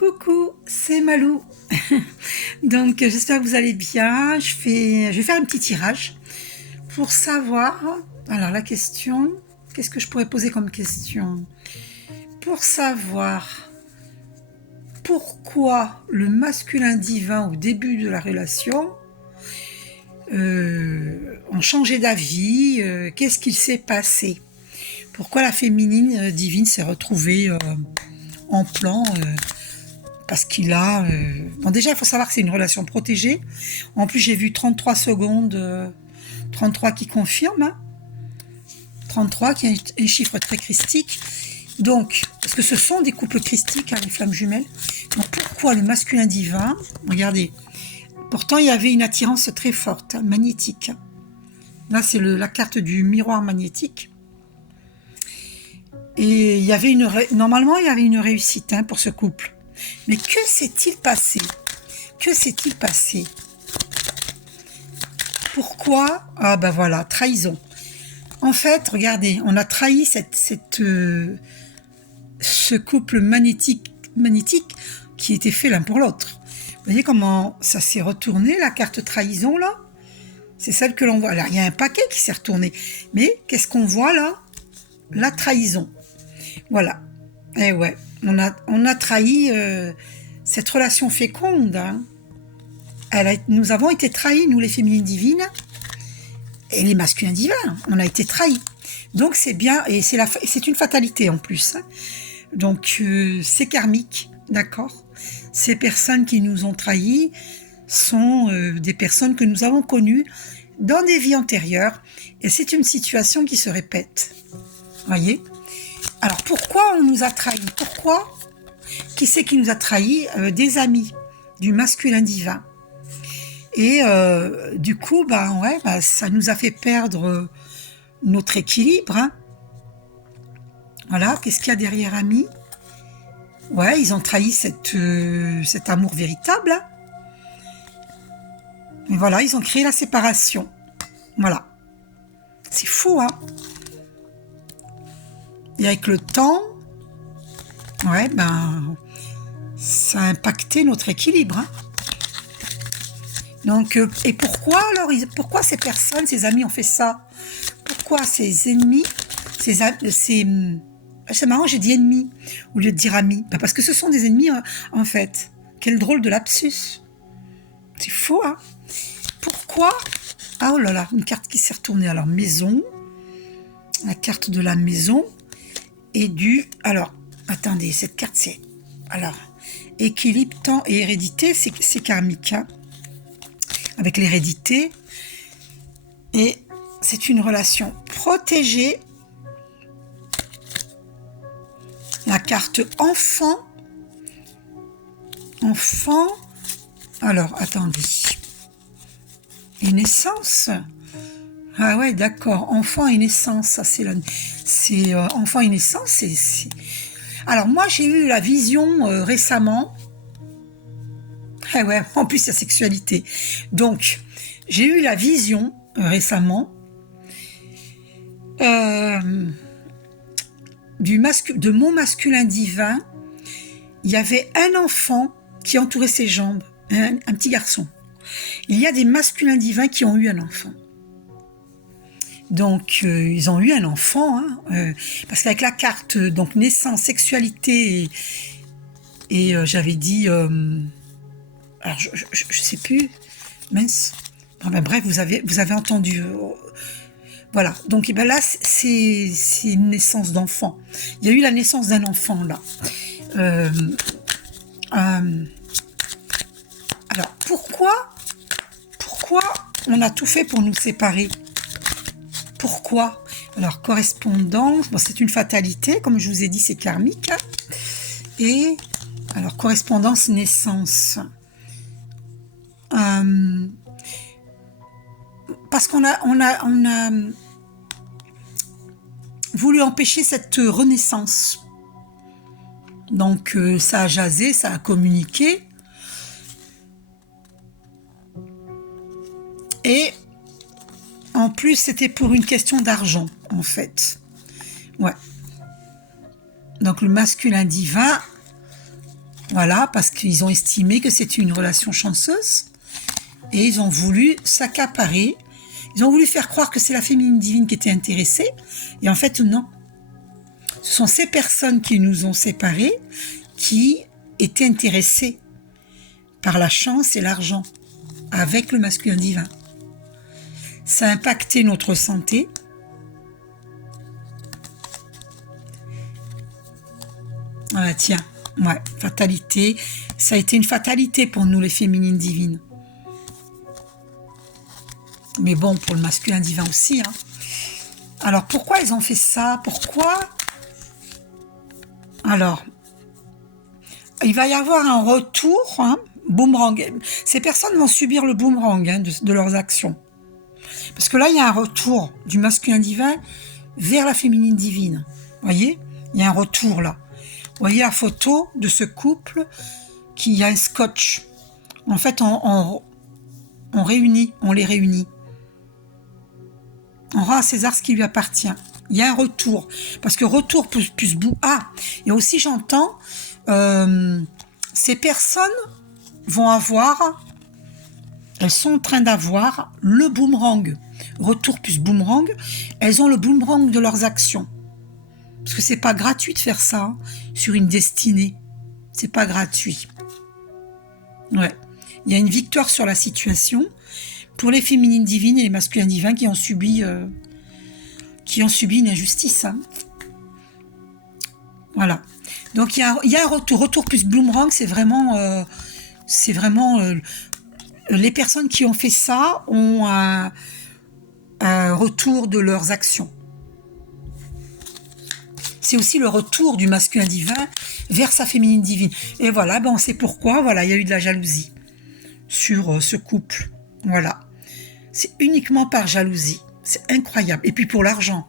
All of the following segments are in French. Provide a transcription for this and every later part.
Coucou, c'est Malou. Donc j'espère que vous allez bien. Je vais faire un petit tirage pour savoir. Alors la question, qu'est-ce que je pourrais poser comme question? Pour savoir pourquoi le masculin divin au début de la relation ont changé d'avis, qu'est-ce qu'il s'est passé? Pourquoi la féminine divine s'est retrouvée en plan parce qu'il a... Bon, déjà, il faut savoir que c'est une relation protégée. En plus, j'ai vu 33 secondes, 33 qui confirme. Hein. 33, qui est un chiffre très christique. Donc, parce que ce sont des couples christiques, hein, les flammes jumelles. Donc, pourquoi le masculin divin? Regardez. Pourtant, il y avait une attirance très forte, hein, magnétique. Là, c'est la carte du miroir magnétique. Et il y avait normalement, il y avait une réussite hein, pour ce couple. Mais que s'est-il passé? Que s'est-il passé? Pourquoi? Ah ben voilà, trahison. En fait, regardez, on a trahi ce couple magnétique qui était fait l'un pour l'autre. Vous voyez comment ça s'est retourné, la carte trahison, là? C'est celle que l'on voit. Alors, il y a un paquet qui s'est retourné. Mais qu'est-ce qu'on voit, là? La trahison. Voilà. Eh ouais, on a trahi cette relation féconde. Hein. Nous avons été trahis, nous les féminines divines, et les masculins divins. On a été trahis. Donc c'est bien, et c'est une fatalité en plus. Hein. Donc c'est karmique, d'accord? Ces personnes qui nous ont trahis sont des personnes que nous avons connues dans des vies antérieures, et c'est une situation qui se répète. Voyez? Alors, pourquoi on nous a trahis? Pourquoi? Qui c'est qui nous a trahis? Des amis du masculin divin. Et du coup, ça nous a fait perdre notre équilibre. Hein. Voilà, qu'est-ce qu'il y a derrière amis? Ouais, ils ont trahi cet amour véritable. Hein. Et voilà, ils ont créé la séparation. Voilà. C'est fou, hein? Et avec le temps, ouais, ça a impacté notre équilibre. Hein. Donc, et pourquoi alors, pourquoi ces personnes, ces amis ont fait ça? Pourquoi ces ennemis, c'est marrant, j'ai dit ennemis au lieu de dire amis. Parce que ce sont des ennemis en fait. Quel drôle de lapsus. C'est faux, hein? Pourquoi? Ah oh là là, une carte qui s'est retournée. Alors, maison, la carte de la maison. Et alors, attendez, cette carte, c'est... Alors, équilibre, temps et hérédité, c'est karmique, hein, avec l'hérédité. Et c'est une relation protégée. La carte enfant. Enfant. Alors, attendez. Et naissance. Ah ouais, d'accord. Enfant et naissance, ça c'est enfant et naissance. Alors moi j'ai eu la vision récemment. Ah ouais, en plus la sexualité. Donc j'ai eu la vision récemment de mon masculin divin. Il y avait un enfant qui entourait ses jambes, un petit garçon. Il y a des masculins divins qui ont eu un enfant. Donc, ils ont eu un enfant, hein, parce qu'avec la carte donc naissance, sexualité et j'avais dit, alors je sais plus, mince. Bref, vous avez entendu, voilà. Donc, là, c'est une naissance d'enfant. Il y a eu la naissance d'un enfant là. Alors, pourquoi on a tout fait pour nous séparer? Pourquoi? Alors, correspondance, c'est une fatalité, comme je vous ai dit, c'est karmique. Et, alors, correspondance, naissance. Parce qu'on a voulu empêcher cette renaissance. Donc, ça a jasé, ça a communiqué. Et en plus, c'était pour une question d'argent, en fait. Ouais. Donc, le masculin divin Voilà, parce qu'ils ont estimé que c'était une relation chanceuse et ils ont voulu s'accaparer. Ils ont voulu faire croire que c'est la féminine divine qui était intéressée et en fait non. Ce sont ces personnes qui nous ont séparés qui étaient intéressées par la chance et l'argent avec le masculin divin. Ça a impacté notre santé. Ah tiens, ouais, fatalité. Ça a été une fatalité pour nous les féminines divines. Mais bon, pour le masculin divin aussi. Hein. Alors, pourquoi ils ont fait ça? Pourquoi? Alors, il va y avoir un retour, hein, boomerang. Ces personnes vont subir le boomerang hein, de leurs actions. Parce que là, il y a un retour du masculin divin vers la féminine divine. Vous voyez? Il y a un retour là. Vous voyez la photo de ce couple qui a un scotch. En fait, on les réunit. On rend à César ce qui lui appartient. Il y a un retour. Parce que retour plus bout. Ah, et aussi j'entends, ces personnes vont avoir, elles sont en train d'avoir le boomerang. Retour plus boomerang. Elles ont le boomerang de leurs actions. Parce que c'est pas gratuit de faire ça hein, sur une destinée. C'est pas gratuit. Ouais. Il y a une victoire sur la situation pour les féminines divines et les masculins divins qui ont subi une injustice. Hein. Voilà. Donc il y a un retour plus boomerang, c'est vraiment les personnes qui ont fait ça ont un retour de leurs actions. C'est aussi le retour du masculin divin vers sa féminine divine. Et voilà, ben on sait pourquoi. Voilà, il y a eu de la jalousie sur ce couple. Voilà. C'est uniquement par jalousie. C'est incroyable. Et puis pour l'argent.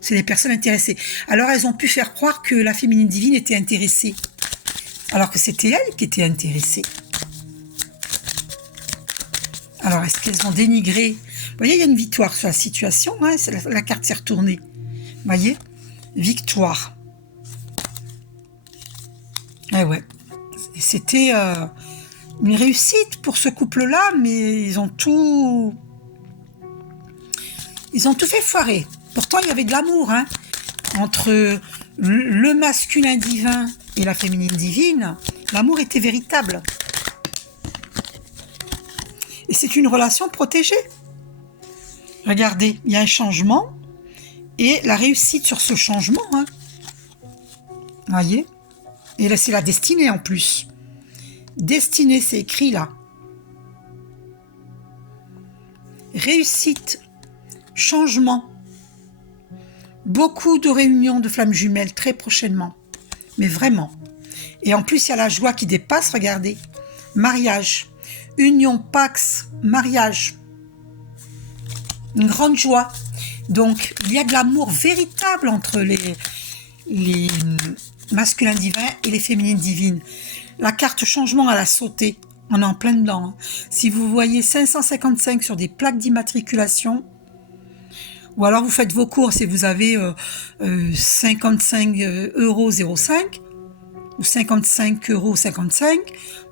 C'est des personnes intéressées. Alors elles ont pu faire croire que la féminine divine était intéressée. Alors que c'était elle qui était intéressée. Alors est-ce qu'elles ont dénigré? Vous voyez, il y a une victoire sur la situation. Hein, la carte s'est retournée. Vous voyez? Victoire. Eh ouais. C'était une réussite pour ce couple-là, mais ils ont tout fait foirer. Pourtant, il y avait de l'amour hein, entre le masculin divin et la féminine divine. L'amour était véritable. Et c'est une relation protégée. Regardez, il y a un changement et la réussite sur ce changement. Hein. Voyez? Et là, c'est la destinée en plus. Destinée, c'est écrit là. Réussite, changement. Beaucoup de réunions de flammes jumelles très prochainement. Mais vraiment. Et en plus, il y a la joie qui dépasse, regardez. Mariage. Union, pax, mariage. Une grande joie. Donc, il y a de l'amour véritable entre les masculins divins et les féminines divines. La carte changement, elle a sauté. On est en plein dedans. Si vous voyez 555 sur des plaques d'immatriculation, ou alors vous faites vos courses et vous avez 55,05 € ou 55,55 €,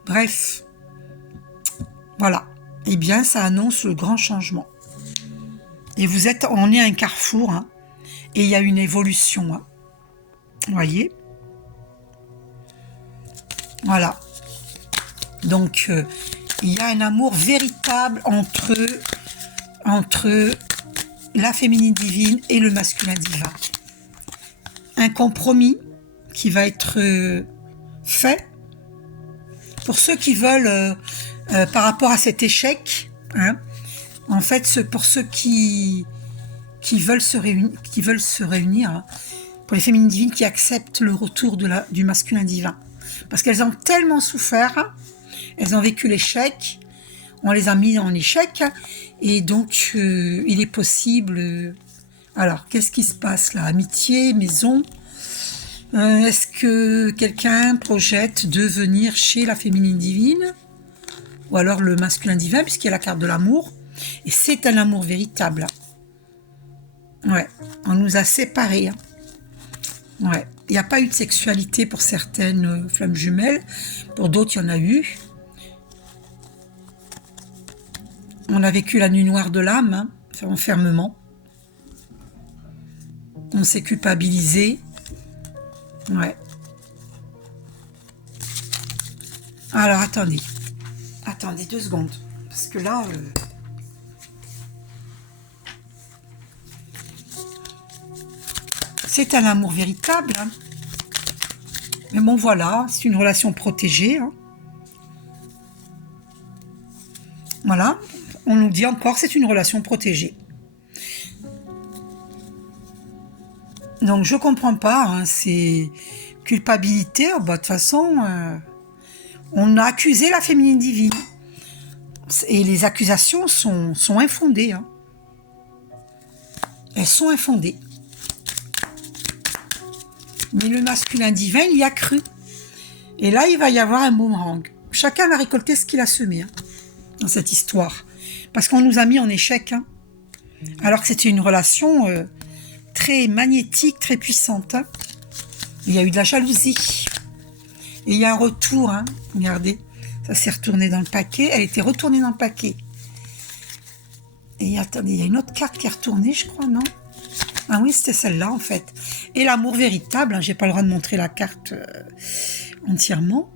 bref, voilà. Eh bien, ça annonce le grand changement. Et on est à un carrefour, hein, et il y a une évolution. Hein. Vous voyez? Voilà. Donc, il y a un amour véritable entre la féminine divine et le masculin divin. Un compromis qui va être fait pour ceux qui veulent, par rapport à cet échec, hein, en fait, pour ceux qui veulent se réunir, hein, pour les féminines divines qui acceptent le retour du masculin divin. Parce qu'elles ont tellement souffert, elles ont vécu l'échec, on les a mis en échec, et donc il est possible... alors, qu'est-ce qui se passe là? Amitié, maison. Est-ce que quelqu'un projette de venir chez la féminine divine? Ou alors le masculin divin, puisqu'il y a la carte de l'amour. Et c'est un amour véritable. Ouais, on nous a séparés. Hein. Ouais, Il n'y a pas eu de sexualité pour certaines flammes jumelles. Pour d'autres, il y en a eu. On a vécu la nuit noire de l'âme, hein, enfermement. On s'est culpabilisé. Ouais. Alors, attendez. Attendez 2 secondes. Parce que là... c'est un amour véritable. Hein. Mais bon, voilà. C'est une relation protégée. Hein. Voilà. On nous dit encore, c'est une relation protégée. Donc, je comprends pas. Hein, c'est culpabilité. Bah, de toute façon, on a accusé la féminine divine. Et les accusations sont infondées. Hein. Elles sont infondées. Mais le masculin divin, il y a cru. Et là, il va y avoir un boomerang. Chacun va récolter ce qu'il a semé hein, dans cette histoire. Parce qu'on nous a mis en échec. Hein. Alors que c'était une relation très magnétique, très puissante. Hein. Il y a eu de la jalousie. Et il y a un retour. Hein. Regardez, ça s'est retourné dans le paquet. Elle était retournée dans le paquet. Et attendez, il y a une autre carte qui est retournée, je crois, non? Ah oui, c'était celle-là, en fait. Et l'amour véritable, hein, j'ai pas le droit de montrer la carte entièrement.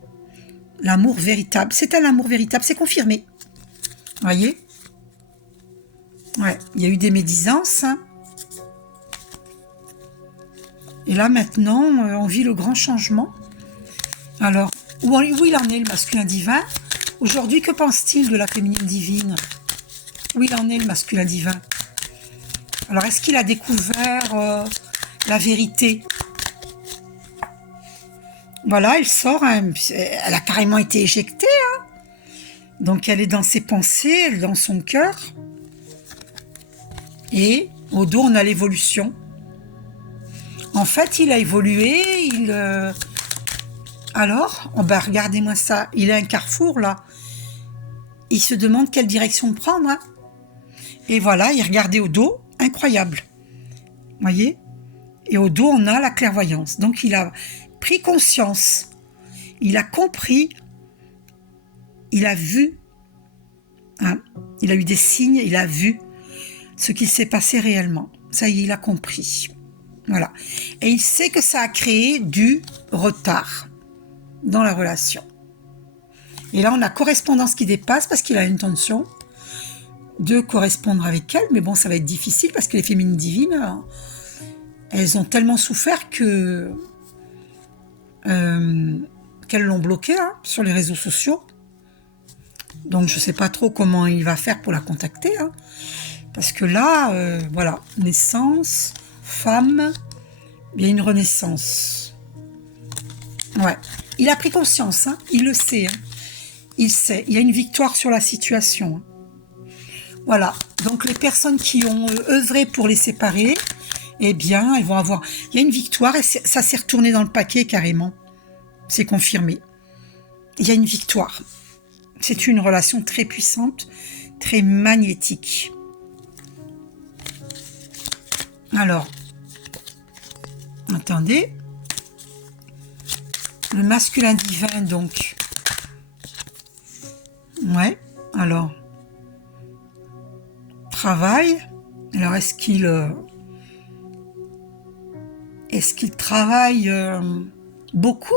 L'amour véritable, c'est un amour véritable, c'est confirmé. Vous voyez? Ouais, il y a eu des médisances. Hein. Et là, maintenant, on vit le grand changement. Alors, où il en est, le masculin divin? Aujourd'hui, que pense-t-il de la féminine divine? Où il en est, le masculin divin? Alors, est-ce qu'il a découvert la vérité? Voilà, elle sort, hein, elle a carrément été éjectée. Hein. Donc, elle est dans ses pensées, elle est dans son cœur. Et au dos, on a l'évolution. En fait, il a évolué, Alors, oh ben, regardez-moi ça, il a un carrefour, là. Il se demande quelle direction prendre. Hein. Et voilà, il regardait au dos. Incroyable. Voyez? Et au dos, on a la clairvoyance. Donc, il a pris conscience. Il a compris. Il a vu. Hein, il a eu des signes. Il a vu ce qui s'est passé réellement. Ça y est, il a compris. Voilà. Et il sait que ça a créé du retard dans la relation. Et là, on a correspondance qui dépasse parce qu'il a une tension de correspondre avec elle, mais bon, ça va être difficile parce que les féminines divines, elles ont tellement souffert que qu'elles l'ont bloqué hein, sur les réseaux sociaux. Donc, je sais pas trop comment il va faire pour la contacter, hein, parce que là, voilà, naissance, femme, il y a une renaissance. Ouais, il a pris conscience, hein, il le sait, hein, il sait, il y a une victoire sur la situation. Hein. Voilà, donc les personnes qui ont œuvré pour les séparer, eh bien, elles vont avoir... Il y a une victoire et ça s'est retourné dans le paquet carrément. C'est confirmé. Il y a une victoire. C'est une relation très puissante, très magnétique. Alors, attendez. Le masculin divin, donc. Ouais, alors... Travail. Alors, est-ce qu'il travaille beaucoup?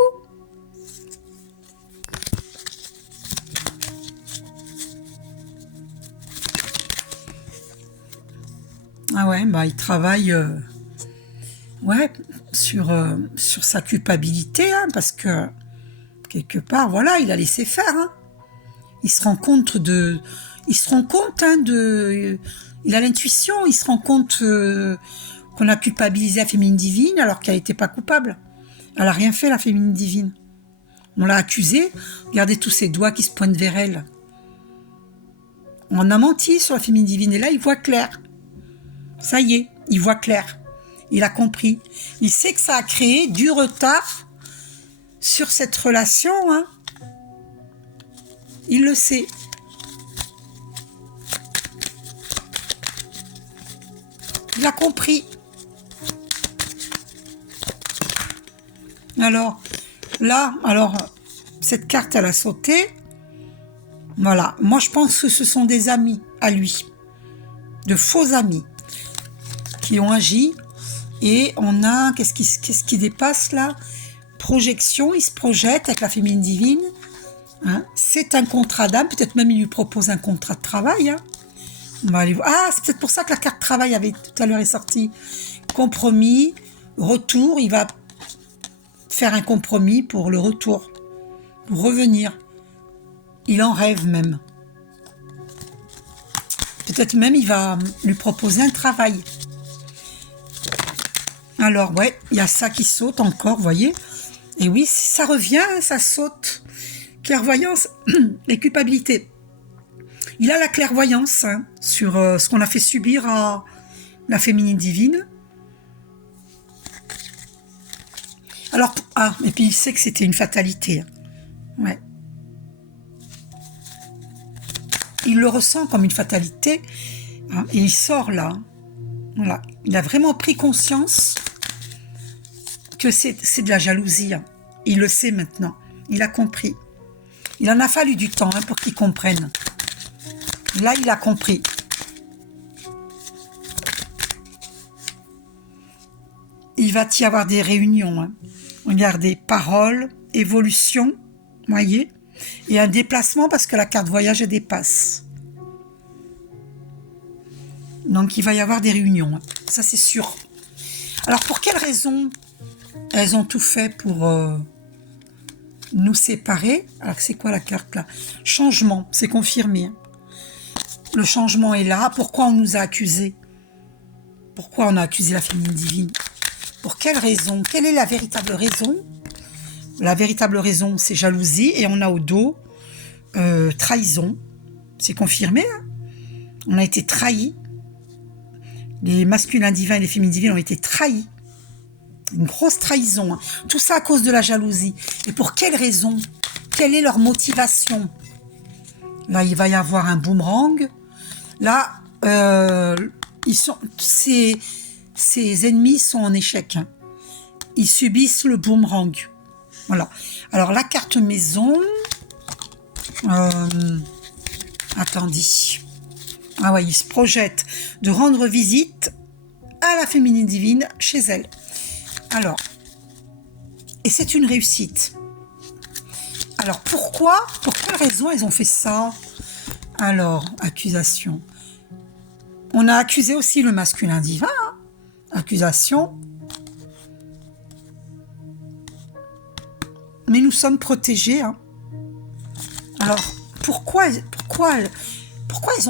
Ah ouais, bah il travaille ouais, sur sa culpabilité, hein, parce que quelque part, voilà, il a laissé faire. Hein. Il se rend compte hein, il a l'intuition, il se rend compte qu'on a culpabilisé la féminine divine alors qu'elle n'était pas coupable. Elle n'a rien fait, la féminine divine. On l'a accusée. Regardez tous ses doigts qui se pointent vers elle. On a menti sur la féminine divine et là, il voit clair. Ça y est, il voit clair. Il a compris. Il sait que ça a créé du retard sur cette relation. Hein. Il le sait. Il a compris. Alors, là, cette carte, elle a sauté. Voilà. Moi, je pense que ce sont des amis à lui. De faux amis. Qui ont agi. Et on a... Qu'est-ce qui dépasse, là? Projection. Il se projette avec la féminine divine. Hein, c'est un contrat d'âme. Peut-être même il lui propose un contrat de travail. Hein. On va aller voir. Ah, c'est peut-être pour ça que la carte travail avait tout à l'heure est sortie. Compromis, retour. Il va faire un compromis pour le retour. Pour revenir. Il en rêve même. Peut-être même il va lui proposer un travail. Alors, ouais, il y a ça qui saute encore, vous voyez. Et oui, ça revient, ça saute. Clairvoyance et culpabilité. Il a la clairvoyance hein, sur ce qu'on a fait subir à la féminine divine. Alors, et puis il sait que c'était une fatalité. Hein. Ouais. Il le ressent comme une fatalité. Hein, et il sort là. Voilà. Il a vraiment pris conscience que c'est de la jalousie. Hein. Il le sait maintenant. Il a compris. Il en a fallu du temps hein, pour qu'il comprenne. Là, il a compris. Il va y avoir des réunions. Hein. Regardez, paroles, évolution, voyez, et un déplacement parce que la carte voyage elle dépasse. Donc, il va y avoir des réunions. Hein. Ça, c'est sûr. Alors, pour quelles raisons elles ont tout fait pour... nous séparer. Alors, c'est quoi la carte là? Changement, c'est confirmé. Le changement est là. Pourquoi on nous a accusés? Pourquoi on a accusé la féminine divine? Pour quelle raison? Quelle est la véritable raison? La véritable raison, c'est jalousie. Et on a au dos trahison. C'est confirmé. Hein, on a été trahis. Les masculins divins et les féminines divines ont été trahis. Une grosse trahison. Hein. Tout ça à cause de la jalousie. Et pour quelle raison? Quelle est leur motivation? Là, il va y avoir un boomerang. Là, ces ennemis sont en échec. Hein. Ils subissent le boomerang. Voilà. Alors, la carte maison... attendez. Ah ouais, il se projette de rendre visite à la féminine divine chez elle. Alors, et c'est une réussite. Alors, pourquoi? Pour quelle raison elles ont fait ça? Alors, accusation. On a accusé aussi le masculin divin. Hein. Accusation. Mais nous sommes protégés. Hein. Alors, pourquoi ils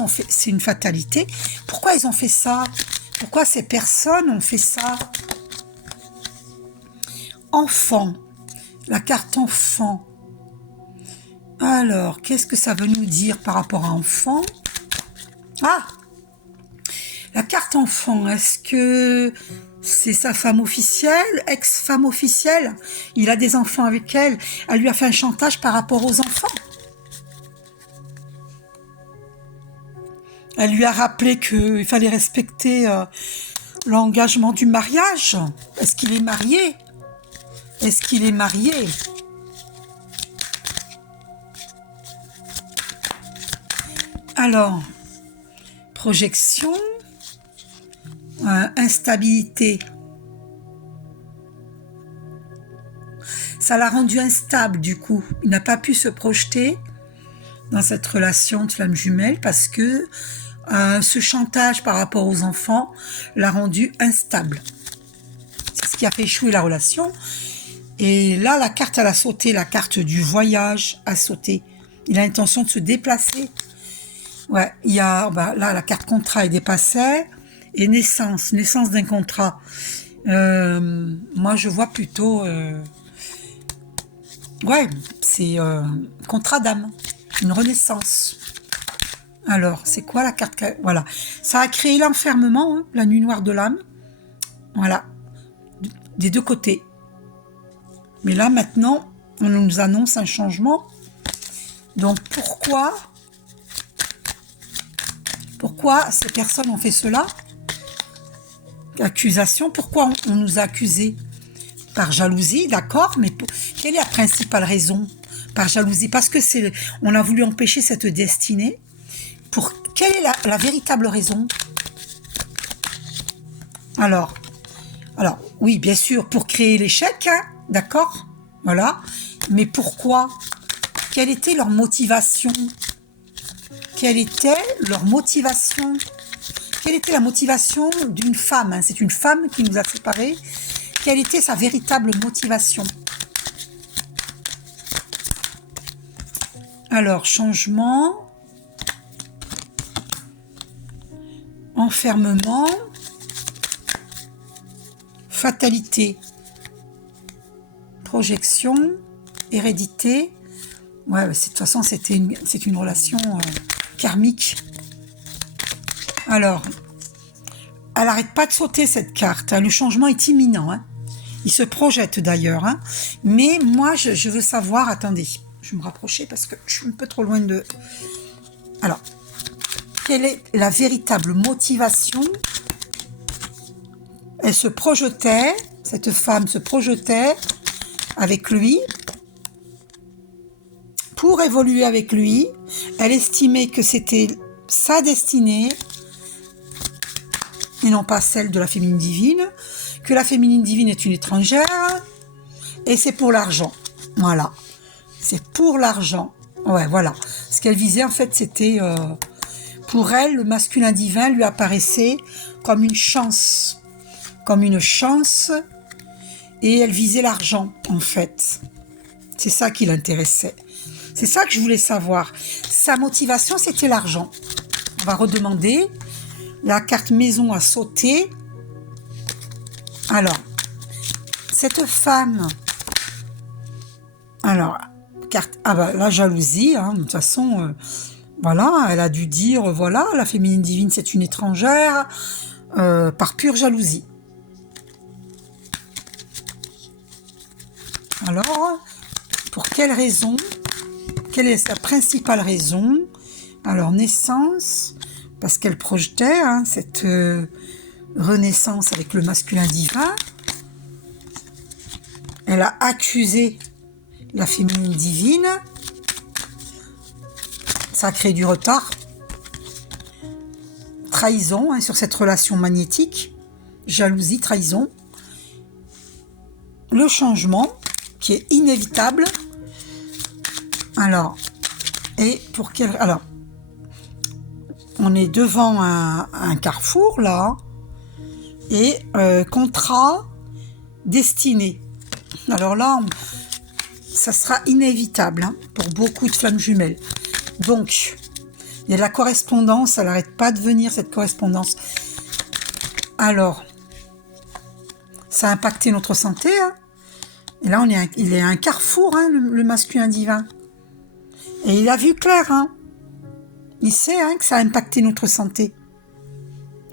ont fait... C'est une fatalité. Pourquoi ils ont fait ça? Pourquoi ces personnes ont fait ça? Enfant. La carte enfant. Alors, qu'est-ce que ça veut nous dire par rapport à enfant? Ah! La carte enfant, est-ce que c'est sa femme officielle, ex-femme officielle? Il a des enfants avec elle. Elle lui a fait un chantage par rapport aux enfants. Elle lui a rappelé qu'il fallait respecter l'engagement du mariage. Est-ce qu'il est marié? Est-ce qu'il est marié? Alors, projection, instabilité. Ça l'a rendu instable du coup. Il n'a pas pu se projeter dans cette relation de flamme jumelle parce que ce chantage par rapport aux enfants l'a rendu instable. C'est ce qui a fait échouer la relation. Et là, la carte, elle a sauté. La carte du voyage a sauté. Il a l'intention de se déplacer. Ouais, il y a là, la carte contrat est dépassée. Et naissance d'un contrat. Moi, je vois plutôt... ouais, c'est contrat d'âme. Une renaissance. Alors, c'est quoi la carte? Voilà. Ça a créé l'enfermement, hein, la nuit noire de l'âme. Voilà. Des deux côtés. Mais là, maintenant, on nous annonce un changement. Donc, pourquoi ces personnes ont fait cela? Accusation. Pourquoi on nous a accusés? Par jalousie, d'accord, mais quelle est la principale raison? Par jalousie, parce que on a voulu empêcher cette destinée. Quelle est la véritable raison? Alors, oui, bien sûr, pour créer l'échec, hein, d'accord, voilà. Mais pourquoi? Quelle était leur motivation? Quelle était leur motivation? Quelle était la motivation d'une femme, hein? C'est une femme qui nous a séparés. Quelle était sa véritable motivation? Alors, changement, enfermement, fatalité, projection, hérédité. Ouais, de toute façon, c'est une relation karmique. Alors, elle n'arrête pas de sauter cette carte, hein. Le changement est imminent, hein. Il se projette d'ailleurs, hein. Mais moi, je veux savoir, attendez, je vais me rapprocher parce que je suis un peu trop loin de... Alors, quelle est la véritable motivation? Elle se projetait, cette femme se projetait avec lui, pour évoluer avec lui. Elle estimait que c'était sa destinée, et non pas celle de la féminine divine, que la féminine divine est une étrangère, et c'est pour l'argent. Voilà. C'est pour l'argent. Ouais, voilà. Ce qu'elle visait, en fait, c'était... pour elle, le masculin divin lui apparaissait comme une chance. Comme une chance. Et elle visait l'argent, en fait. C'est ça qui l'intéressait. C'est ça que je voulais savoir. Sa motivation, c'était l'argent. On va redemander. La carte maison a sauté. Alors, cette femme... Alors, carte... Ah bah, la jalousie, hein, de toute façon... voilà, elle a dû dire, voilà, la féminine divine, c'est une étrangère, par pure jalousie. Alors, pour quelle raison? Quelle est sa principale raison? Alors, naissance, parce qu'elle projetait, hein, cette renaissance avec le masculin divin. Elle a accusé la féminine divine. Ça a créé du retard. Trahison, hein, sur cette relation magnétique. Jalousie, trahison. Le changement, qui est inévitable. Alors, et pour quel... Alors, on est devant un carrefour, là. Et contrat, destinée. Alors là, ça sera inévitable, hein, pour beaucoup de flammes jumelles. Donc, il y a de la correspondance, elle n'arrête pas de venir, cette correspondance. Alors, ça a impacté notre santé, hein. Et là, il est à un carrefour, hein, le masculin divin. Et il a vu clair, hein. Il sait, hein, que ça a impacté notre santé.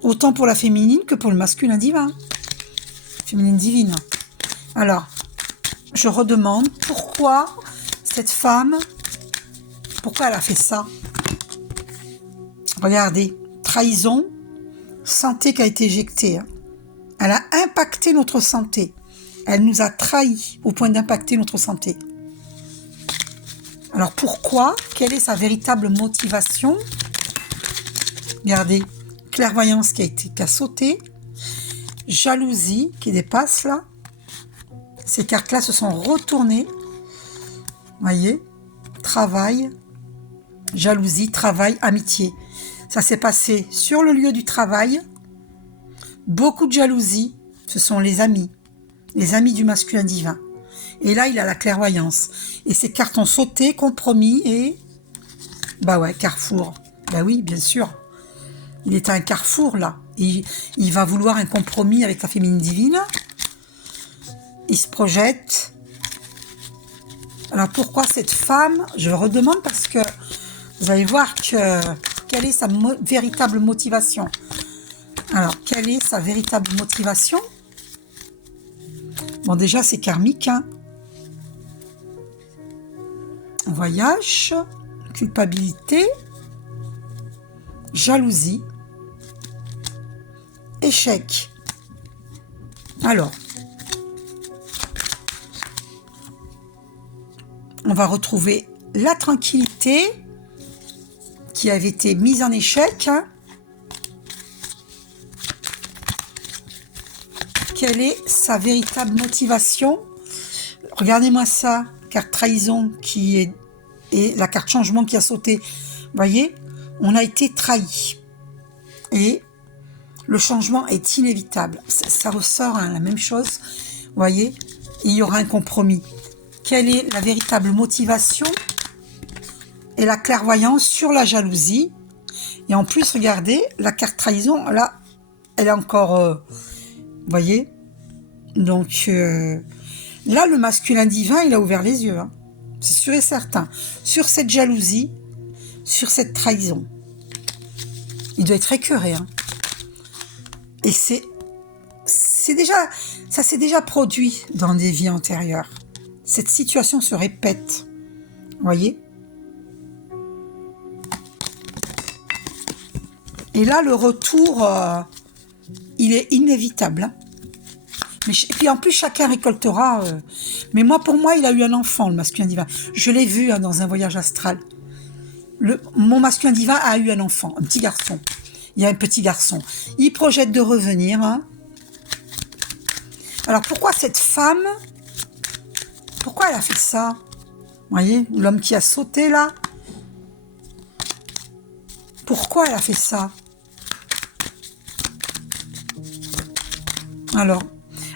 Autant pour la féminine que pour le masculin divin. Féminine divine. Alors, je redemande pourquoi cette femme... Pourquoi elle a fait ça? Regardez, trahison, santé qui a été éjectée. Hein. Elle a impacté notre santé. Elle nous a trahis au point d'impacter notre santé. Alors pourquoi? Quelle est sa véritable motivation? Regardez, clairvoyance qui a sauté, jalousie qui dépasse là. Ces cartes-là se sont retournées. Voyez, travail, jalousie, travail, amitié. Ça s'est passé sur le lieu du travail. Beaucoup de jalousie, ce sont les amis du masculin divin. Et là, il a la clairvoyance. Et ces cartes ont sauté, compromis et... Bah ouais, carrefour. Bah oui, bien sûr. Il est à un carrefour, là. Il va vouloir un compromis avec la féminine divine. Il se projette. Alors, pourquoi cette femme? Je redemande parce que vous allez voir quelle est sa véritable motivation. Alors, quelle est sa véritable motivation? Bon, déjà, c'est karmique, hein. Voyage, culpabilité, jalousie, échec. Alors, On va retrouver la tranquillité qui avait été mise en échec. Quelle est sa véritable motivation? Regardez-moi ça, carte trahison qui est et la carte changement qui a sauté. Vous voyez, on a été trahi et le changement est inévitable. Ça ressort la même chose. Vous voyez, il y aura un compromis. Quelle est la véritable motivation? Et la clairvoyance sur la jalousie. Et en plus, regardez, la carte trahison, là, elle est encore... vous voyez? Donc, là, le masculin divin, il a ouvert les yeux. Hein. C'est sûr et certain. Sur cette jalousie, sur cette trahison. Il doit être écœuré. Hein. Et c'est déjà... Ça s'est déjà produit dans des vies antérieures. Cette situation se répète. Vous voyez? Et là, le retour, il est inévitable. Hein. Mais, et puis en plus, chacun récoltera. Mais moi, pour moi, il a eu un enfant, le masculin divin. Je l'ai vu hein, dans un voyage astral. Mon masculin divin a eu un enfant, un petit garçon. Il y a un petit garçon. Il projette de revenir. Hein. Alors, pourquoi cette femme, pourquoi elle a fait ça? Vous voyez, l'homme qui a sauté là. Pourquoi elle a fait ça? Alors,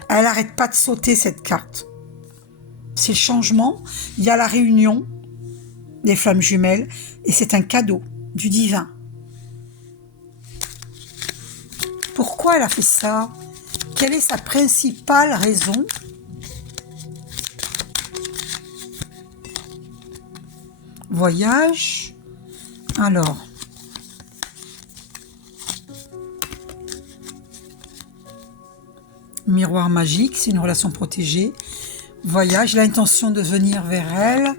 elle n'arrête pas de sauter cette carte. C'est le changement. Il y a la réunion des flammes jumelles et c'est un cadeau du divin. Pourquoi elle a fait ça? Quelle est sa principale raison? Voyage. Alors. Miroir magique, c'est une relation protégée. Voyage, l'intention de venir vers elle.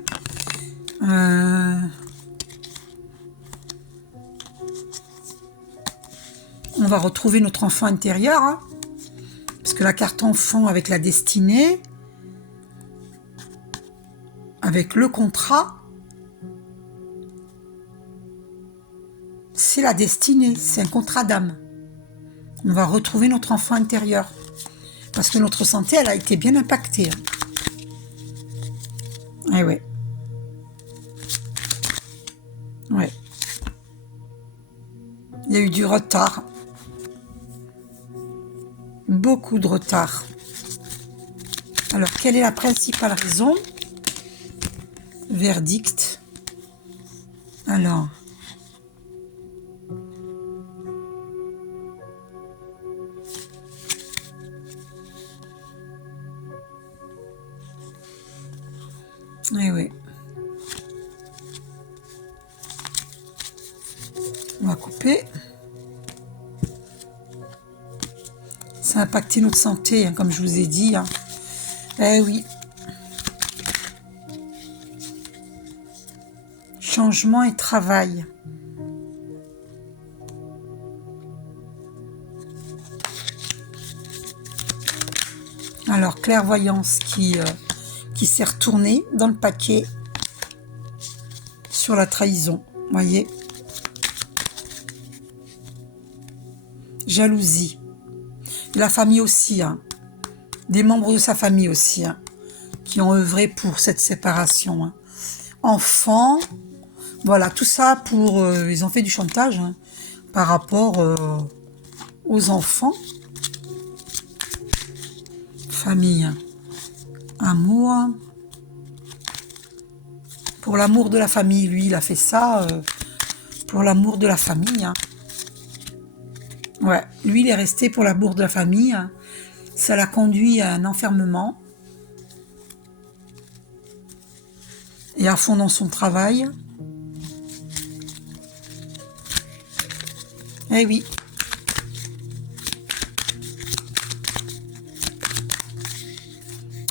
On va retrouver notre enfant intérieur. Hein, parce que la carte enfant avec la destinée. Avec le contrat. C'est la destinée, c'est un contrat d'âme. On va retrouver notre enfant intérieur. Parce que notre santé, elle a été bien impactée. Hein. Eh ouais. Ouais. Il y a eu du retard. Beaucoup de retard. Alors, quelle est la principale raison? Verdict. Alors... Eh oui. On va couper. Ça a impacté notre santé, hein, comme je vous ai dit. Hein. Eh oui. Changement et travail. Alors, clairvoyance qui s'est retournée dans le paquet sur la trahison. Vous voyez? Jalousie. La famille aussi. Hein. Des membres de sa famille aussi. Hein, qui ont œuvré pour cette séparation. Hein. Enfants. Voilà, tout ça pour... ils ont fait du chantage hein, par rapport aux enfants. Famille. Amour. Pour l'amour de la famille, lui, il a fait ça pour l'amour de la famille. Hein. Ouais, lui, il est resté pour l'amour de la famille. Hein. Ça l'a conduit à un enfermement. Et à fond dans son travail. Eh oui.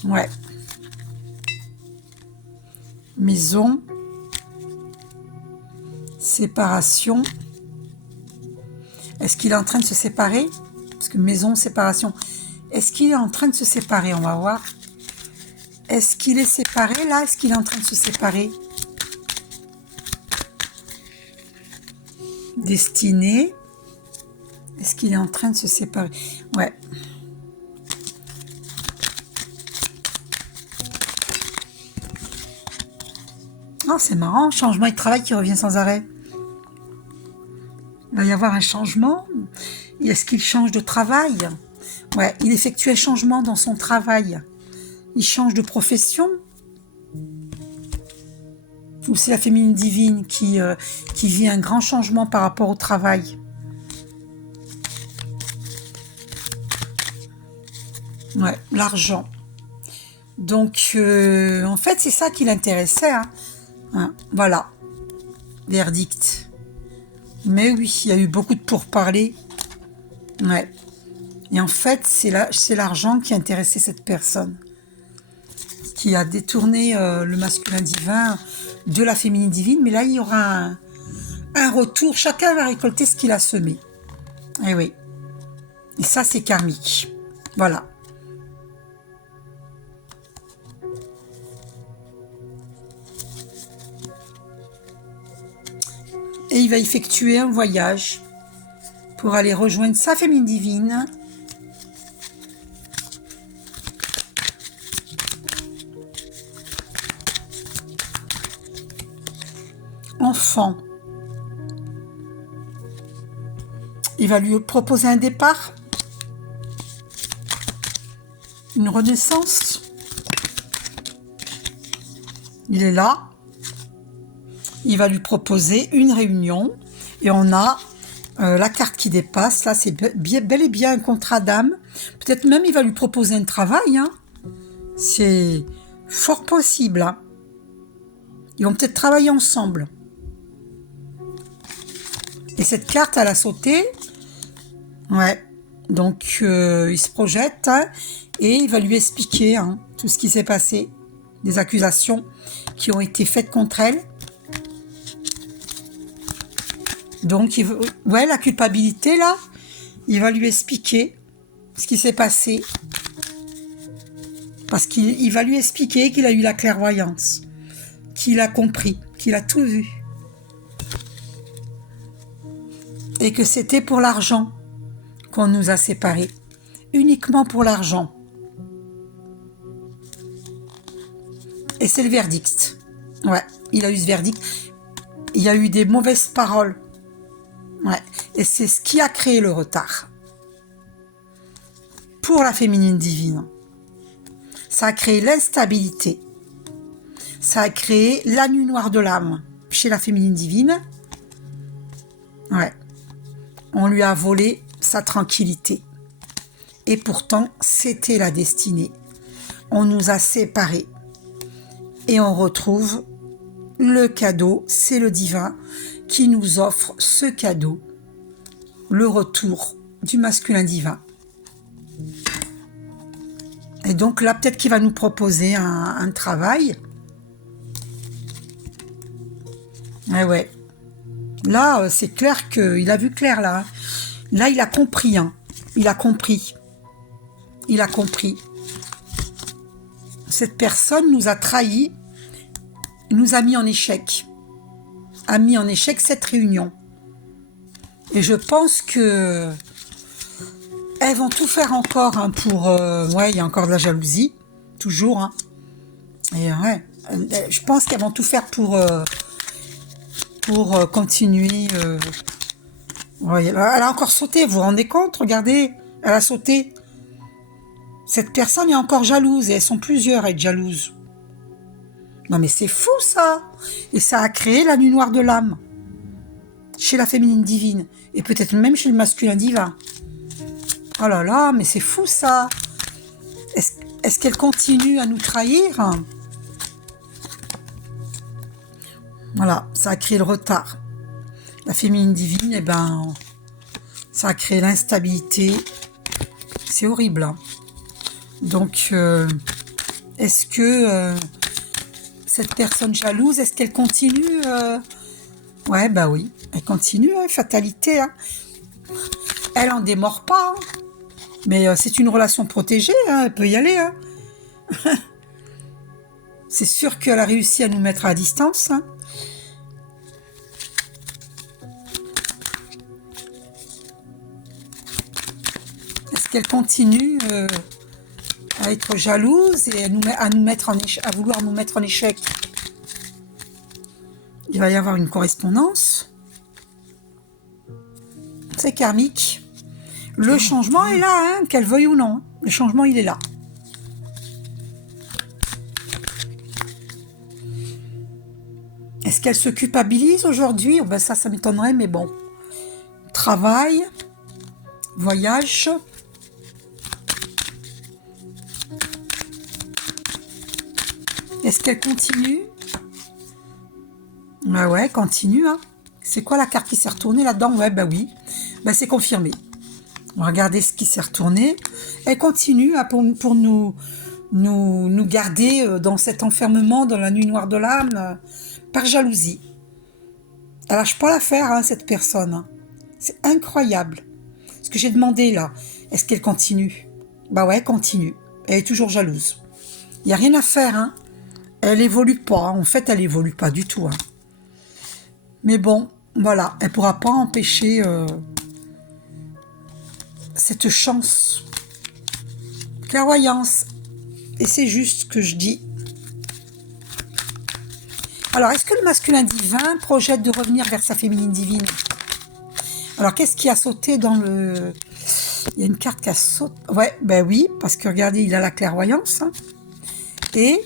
Ouais. Maison. Séparation. Est-ce qu'il est en train de se séparer? Parce que maison, séparation. Est-ce qu'il est en train de se séparer? On va voir. Est-ce qu'il est séparé là? Est-ce qu'il est en train de se séparer? Destinée. Est-ce qu'il est en train de se séparer? Ouais. Oh, c'est marrant, changement de travail qui revient sans arrêt. Il va y avoir un changement. Et est-ce qu'il change de travail? Ouais, il effectue un changement dans son travail. Il change de profession. Ou c'est la féminine divine qui vit un grand changement par rapport au travail. Ouais, l'argent. Donc, en fait, c'est ça qui l'intéressait. Hein, voilà, verdict. Mais oui, il y a eu beaucoup de pourparlers. Ouais. Et en fait, c'est l'argent qui intéressait cette personne, qui a détourné le masculin divin de la féminine divine. Mais là, il y aura un retour. Chacun va récolter ce qu'il a semé. Eh oui. Et ça, c'est karmique. Voilà. Et il va effectuer un voyage pour aller rejoindre sa féminine divine. Enfant. Il va lui proposer un départ, une renaissance. Il est là. Il va lui proposer une réunion et on a la carte qui dépasse. Là, c'est bel et bien un contrat d'âme. Peut-être même il va lui proposer un travail. Hein. C'est fort possible. Hein. Ils vont peut-être travailler ensemble. Et cette carte, elle a sauté. Ouais. Donc, il se projette hein, et il va lui expliquer hein, tout ce qui s'est passé. Des accusations qui ont été faites contre elle. Donc, ouais, la culpabilité, là, il va lui expliquer ce qui s'est passé. Parce qu'il va lui expliquer qu'il a eu la clairvoyance, qu'il a compris, qu'il a tout vu. Et que c'était pour l'argent qu'on nous a séparés. Uniquement pour l'argent. Et c'est le verdict. Ouais, il a eu ce verdict. Il y a eu des mauvaises paroles. Ouais, et c'est ce qui a créé le retard. Pour la féminine divine. Ça a créé l'instabilité. Ça a créé la nuit noire de l'âme chez la féminine divine. Ouais. On lui a volé sa tranquillité. Et pourtant, c'était la destinée. On nous a séparés. Et on retrouve le cadeau, c'est le divin qui nous offre ce cadeau, le retour du masculin divin. Et donc là, peut-être qu'il va nous proposer un travail. Ouais. Là, c'est clair qu'il a vu clair, là. Là, il a compris. Hein. Il a compris. Cette personne nous a trahis, nous a mis en échec. A mis en échec cette réunion. Et je pense que elles vont tout faire encore hein, pour... ouais, il y a encore de la jalousie. Toujours. Hein. Et ouais, je pense qu'elles vont tout faire pour continuer. Ouais, elle a encore sauté, vous vous rendez compte? Regardez, elle a sauté. Cette personne est encore jalouse et elles sont plusieurs à être jalouses. Non mais c'est fou ça. Et ça a créé la nuit noire de l'âme chez la féminine divine et peut-être même chez le masculin divin. Oh là là, mais c'est fou ça. Est-ce qu'elle continue à nous trahir? Voilà, ça a créé le retard. La féminine divine, eh ben, ça a créé l'instabilité. C'est horrible. Hein. Donc, est-ce que cette personne jalouse, est-ce qu'elle continue Ouais, bah oui, elle continue, hein, fatalité. Hein. Elle en démord pas. Hein. Mais c'est une relation protégée, hein, elle peut y aller. Hein. C'est sûr qu'elle a réussi à nous mettre à distance. Hein. Est-ce qu'elle continue à être jalouse et à vouloir nous mettre en échec? Il va y avoir une correspondance. C'est karmique. Le changement est là, hein, qu'elle veuille ou non. Le changement, il est là. Est-ce qu'elle se culpabilise aujourd'hui? Ben ça m'étonnerait, mais bon. Travail, voyage. Est-ce qu'elle continue? Ben ouais, continue. Hein. C'est quoi la carte qui s'est retournée là-dedans? Ouais, ben oui. Ben c'est confirmé. On va regarder ce qui s'est retourné. Elle continue hein, pour nous garder dans cet enfermement, dans la nuit noire de l'âme, par jalousie. Elle lâche pas l'affaire, hein, cette personne. Hein. C'est incroyable. Ce que j'ai demandé là, est-ce qu'elle continue? Bah ouais, elle continue. Elle est toujours jalouse. Il n'y a rien à faire. Hein. Elle évolue pas. En fait, elle évolue pas du tout. Hein. Mais bon, voilà. Elle pourra pas empêcher cette chance. Clairvoyance. Et c'est juste ce que je dis. Alors, est-ce que le masculin divin projette de revenir vers sa féminine divine? Alors, qu'est-ce qui a sauté dans le... Il y a une carte qui a sauté. Ouais, ben oui, parce que regardez, il a la clairvoyance. Hein. Et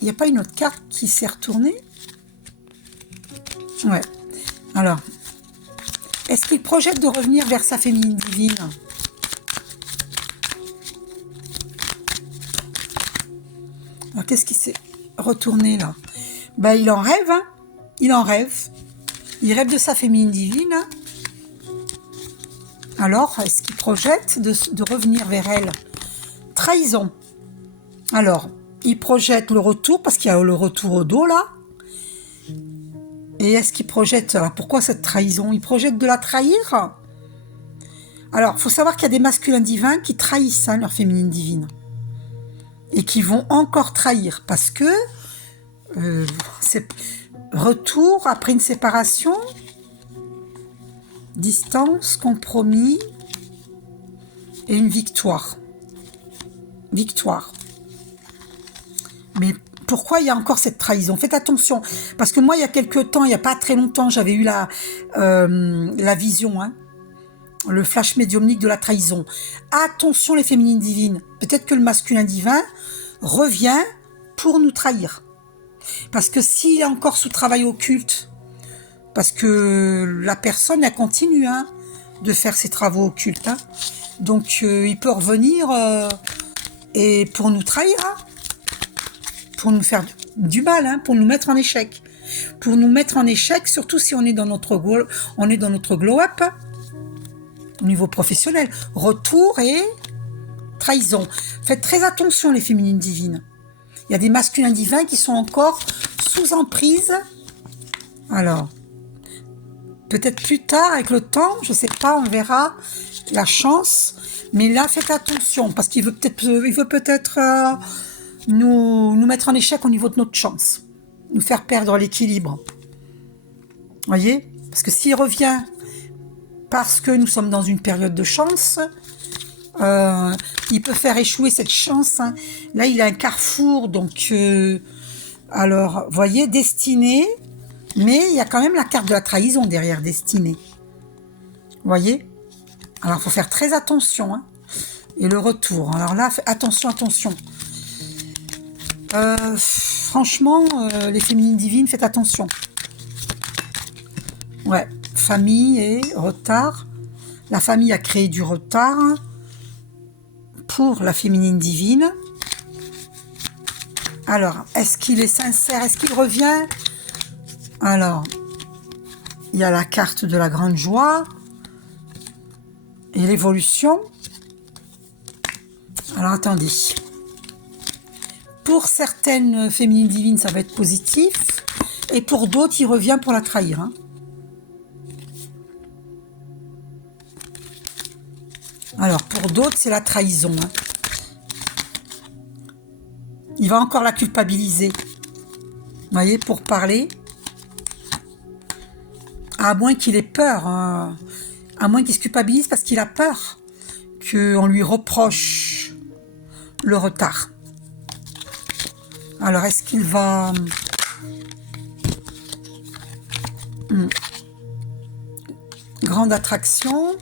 il n'y a pas une autre carte qui s'est retournée? Ouais. Alors, est-ce qu'il projette de revenir vers sa féminine divine? Alors, qu'est-ce qui s'est retourné là? Ben, il en rêve, hein. Il en rêve. Il rêve de sa féminine divine. Hein. Alors, est-ce qu'il projette de revenir vers elle? Trahison. Alors, il projette le retour, parce qu'il y a le retour au dos, là. Et est-ce qu'il projette... Alors, pourquoi cette trahison? Il projette de la trahir? Alors, il faut savoir qu'il y a des masculins divins qui trahissent hein, leur féminine divine. Et qui vont encore trahir, parce que... c'est retour après une séparation, distance, compromis et une victoire. Victoire. Mais pourquoi il y a encore cette trahison? Faites attention, parce que moi, il y a quelques temps, il n'y a pas très longtemps, j'avais eu la vision, hein, le flash médiumnique de la trahison. Attention les féminines divines, peut-être que le masculin divin revient pour nous trahir. Parce que s'il est encore sous travail occulte, parce que la personne, elle continue hein, de faire ses travaux occultes. Hein. Donc, il peut revenir et pour nous trahir, hein, pour nous faire du mal, hein, pour nous mettre en échec. Pour nous mettre en échec, surtout si on est dans notre glow-up, hein, au niveau professionnel. Retour et trahison. Faites très attention, les féminines divines. Il y a des masculins divins qui sont encore sous emprise. Alors, peut-être plus tard, avec le temps, je ne sais pas, on verra la chance. Mais là, faites attention, parce qu'il veut peut-être nous mettre en échec au niveau de notre chance. Nous faire perdre l'équilibre. Vous voyez? Parce que s'il revient parce que nous sommes dans une période de chance... il peut faire échouer cette chance. Hein. Là, il a un carrefour, donc... alors, vous voyez, destinée, mais il y a quand même la carte de la trahison derrière destinée. Vous voyez? Alors, il faut faire très attention. Hein. Et le retour. Alors là, attention, attention. Franchement, les féminines divines, faites attention. Ouais, famille et retard. La famille a créé du retard. Hein. Pour la féminine divine. Alors, est-ce qu'il est sincère? Est-ce qu'il revient? Alors, il y a la carte de la grande joie et l'évolution. Alors, attendez. Pour certaines féminines divines, ça va être positif. Et pour d'autres, il revient pour la trahir. Hein. Alors, pour d'autres, c'est la trahison. Hein. Il va encore la culpabiliser. Vous voyez, pour parler. À moins qu'il ait peur. Hein. À moins qu'il se culpabilise parce qu'il a peur qu'on lui reproche le retard. Alors, est-ce qu'il va... Grande attraction.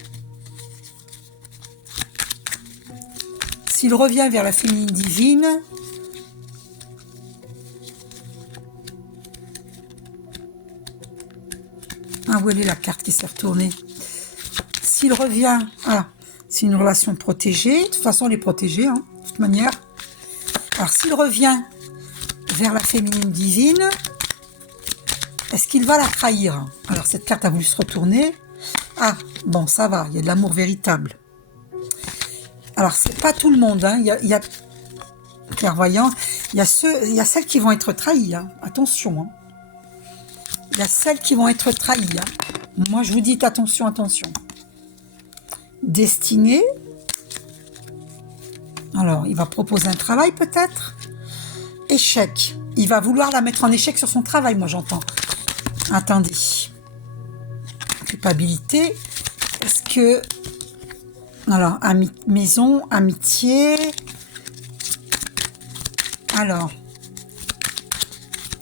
S'il revient vers la féminine divine, où elle est la carte qui s'est retournée? S'il revient, c'est une relation protégée. De toute façon, elle est protégée, hein, de toute manière. Alors, s'il revient vers la féminine divine, est-ce qu'il va la trahir? Alors, cette carte a voulu se retourner. Ah, bon, ça va, il y a de l'amour véritable. Alors, c'est pas tout le monde, hein. Il y a clairvoyant, il y a celles qui vont être trahies, hein. Attention, hein. Il y a celles qui vont être trahies, hein. Moi, je vous dis attention, attention. Destinée. Alors, il va proposer un travail, peut-être. Échec. Il va vouloir la mettre en échec sur son travail, moi, j'entends. Attendez. Culpabilité. Est-ce que... Alors, maison, amitié. Alors,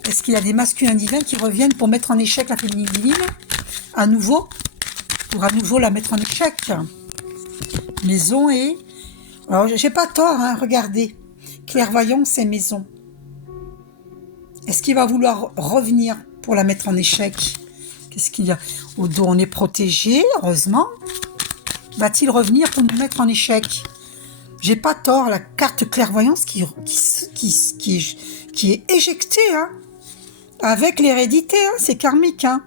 est-ce qu'il y a des masculins divins qui reviennent pour mettre en échec la féminine divine? À nouveau? Pour à nouveau la mettre en échec? Maison et... Alors, j'ai pas tort, hein, regardez. Clairvoyance et maison. Est-ce qu'il va vouloir revenir pour la mettre en échec? Qu'est-ce qu'il y a? Au dos, on est protégé, heureusement. Va-t-il revenir pour nous mettre en échec? J'ai pas tort, la carte clairvoyance qui est éjectée, hein, avec l'hérédité, hein, c'est karmique. Hein.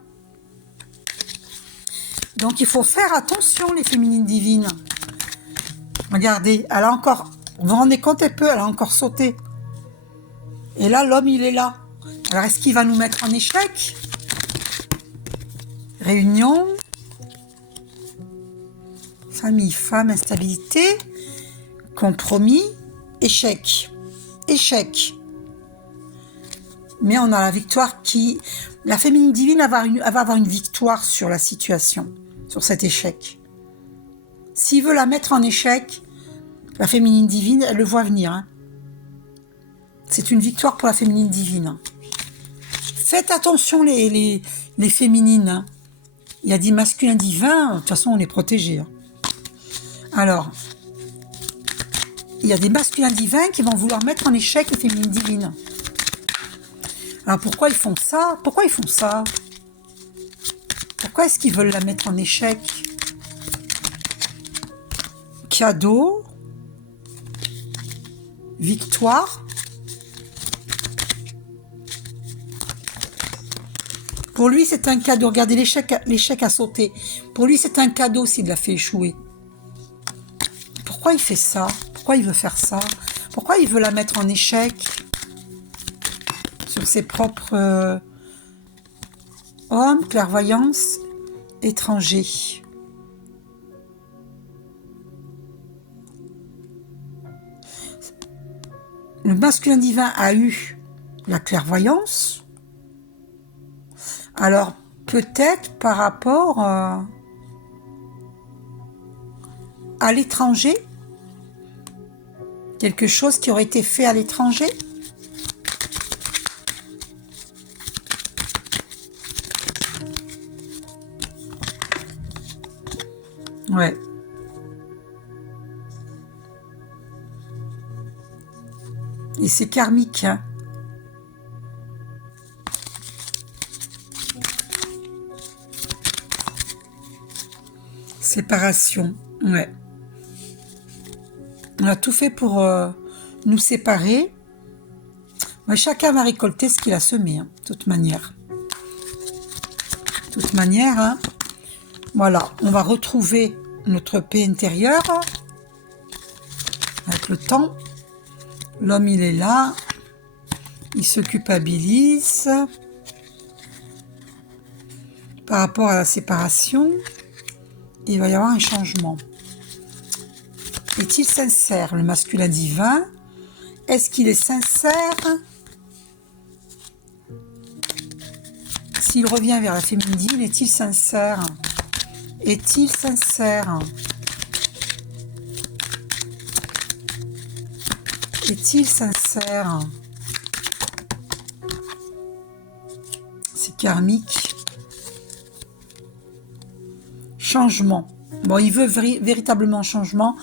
Donc il faut faire attention, les féminines divines. Regardez, elle a encore, vous vous rendez compte un peu, elle a encore sauté. Et là, l'homme, il est là. Alors, est-ce qu'il va nous mettre en échec? Réunion. Famille, femme, instabilité. Compromis. Échec. Échec. Mais on a la victoire qui... La féminine divine va avoir une victoire sur la situation, sur cet échec. S'il veut la mettre en échec, la féminine divine, elle le voit venir. Hein. C'est une victoire pour la féminine divine. Faites attention les féminines. Hein. Il y a des masculins divins, de toute façon on est protégés. Hein. Alors, il y a des masculins divins qui vont vouloir mettre en échec les féminines divines. Alors pourquoi ils font ça? Pourquoi ils font ça? Pourquoi est-ce qu'ils veulent la mettre en échec? Cadeau. Victoire. Pour lui, c'est un cadeau. Regardez, l'échec a sauté. Pour lui, c'est un cadeau s'il l'a fait échouer. Pourquoi il fait ça? Pourquoi il veut faire ça? Pourquoi il veut la mettre en échec sur ses propres hommes, clairvoyance, étrangers? Le masculin divin a eu la clairvoyance. Alors, peut-être par rapport à l'étranger, quelque chose qui aurait été fait à l'étranger. Ouais. Et c'est karmique, hein. Séparation, ouais. On a tout fait pour nous séparer. Mais chacun va récolter ce qu'il a semé, hein, de toute manière. De toute manière, hein. Voilà, on va retrouver notre paix intérieure avec le temps. L'homme, il est là. Il se culpabilise par rapport à la séparation. Il va y avoir un changement. Est-il sincère, le masculin divin? Est-ce qu'il est sincère? S'il revient vers la féminine, est-il sincère? Est-il sincère? Est-il sincère? C'est karmique. Changement. Bon, il veut véritablement changement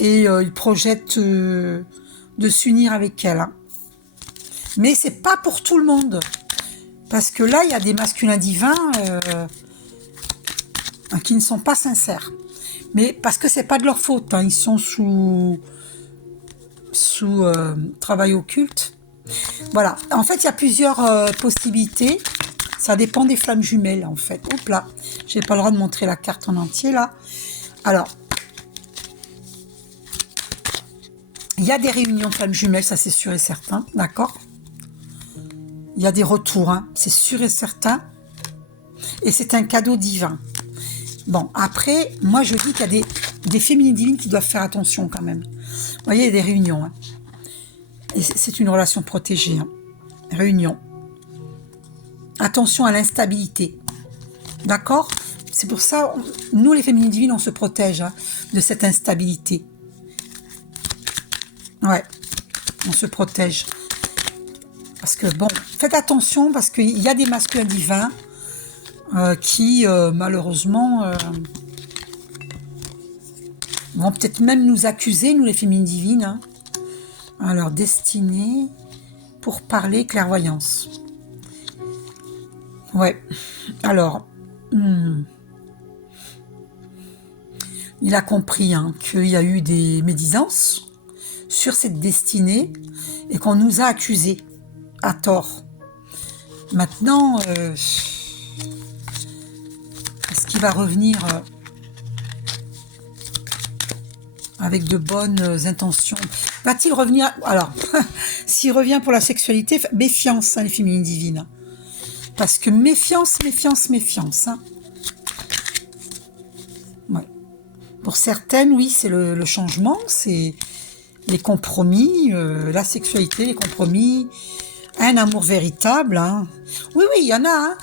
et il projette de s'unir avec elle. Hein. Mais c'est pas pour tout le monde. Parce que là, il y a des masculins divins qui ne sont pas sincères. Mais parce que c'est pas de leur faute. Hein. Ils sont sous travail occulte. Voilà. En fait, il y a plusieurs possibilités. Ça dépend des flammes jumelles, en fait. Oups là, j'ai pas le droit de montrer la carte en entier, là. Alors, il y a des réunions de flammes jumelles, ça c'est sûr et certain, d'accord? Il y a des retours, hein, c'est sûr et certain. Et c'est un cadeau divin. Bon, après, moi je dis qu'il y a des féminines divines qui doivent faire attention quand même. Vous voyez, il y a des réunions. Hein. Et c'est une relation protégée. Hein. Réunion. Attention à l'instabilité. D'accord? C'est pour ça, nous les féminines divines, on se protège hein, de cette instabilité. Ouais, on se protège. Parce que bon, faites attention parce qu'il y a des masculins divins qui, malheureusement, vont peut-être même nous accuser, nous les féminines divines. Hein. Alors, destinée pour parler clairvoyance. Ouais, alors, il a compris hein, qu'il y a eu des médisances sur cette destinée et qu'on nous a accusés à tort. Maintenant, est-ce qu'il va revenir avec de bonnes intentions? Va-t-il revenir? Alors, s'il revient pour la sexualité, méfiance, hein, les féminines divines. Parce que méfiance, méfiance, méfiance. Hein. Ouais. Pour certaines, oui, c'est le changement, c'est les compromis, la sexualité, les compromis, un amour véritable. Hein. Oui, oui, il y en a. Hein.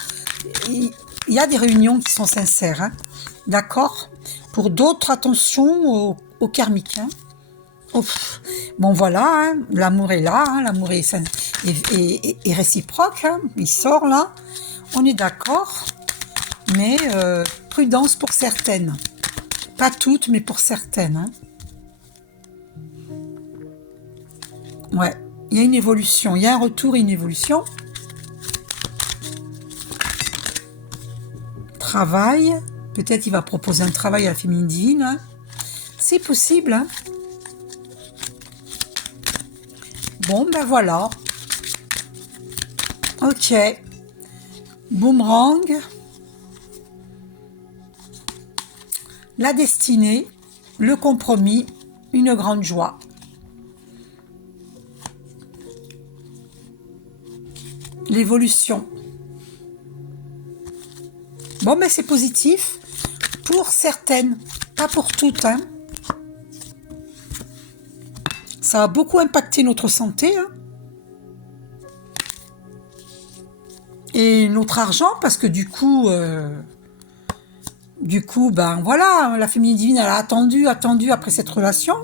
Il y a des réunions qui sont sincères. Hein. D'accord? Pour d'autres, attention au karmique. Hein. Oh, bon, voilà, hein. L'amour est là, hein. L'amour est réciproque. Hein. Il sort là. On est d'accord. Mais prudence pour certaines. Pas toutes, mais pour certaines. Hein. Ouais, il y a une évolution, il y a un retour et une évolution. Travail, peut-être il va proposer un travail à la féminine divine. Hein. C'est possible. Hein. Bon, ben voilà. Ok. Boomerang. La destinée, le compromis, une grande joie. L'évolution. Bon, mais c'est positif pour certaines, pas pour toutes. Hein. Ça a beaucoup impacté notre santé. Hein. Et notre argent, parce que du coup, ben voilà, la féminine divine, elle a attendu après cette relation.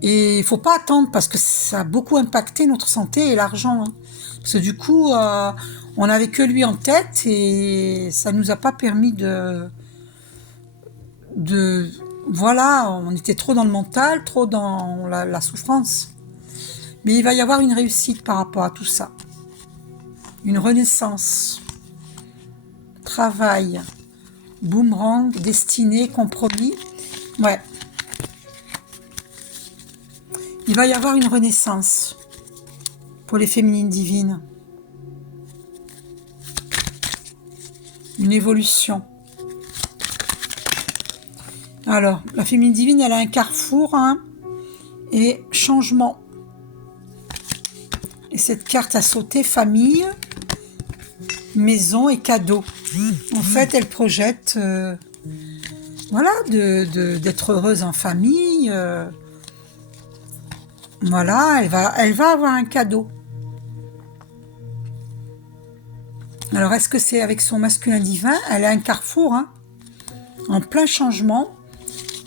Et il faut pas attendre parce que ça a beaucoup impacté notre santé et l'argent. Hein. Parce que du coup, on n'avait que lui en tête et ça nous a pas permis de voilà, on était trop dans le mental, trop dans la souffrance. Mais il va y avoir une réussite par rapport à tout ça. Une renaissance. Travail. Boomerang, destinée, compromis. Ouais. Il va y avoir une renaissance pour les féminines divines. Une évolution. Alors, la féminine divine, elle a un carrefour hein, et changement. Et cette carte a sauté famille, maison et cadeau. En fait, elle projette voilà, d'être heureuse en famille. Voilà, elle va avoir un cadeau. Alors, est-ce que c'est avec son masculin divin? Elle a un carrefour, hein, en plein changement.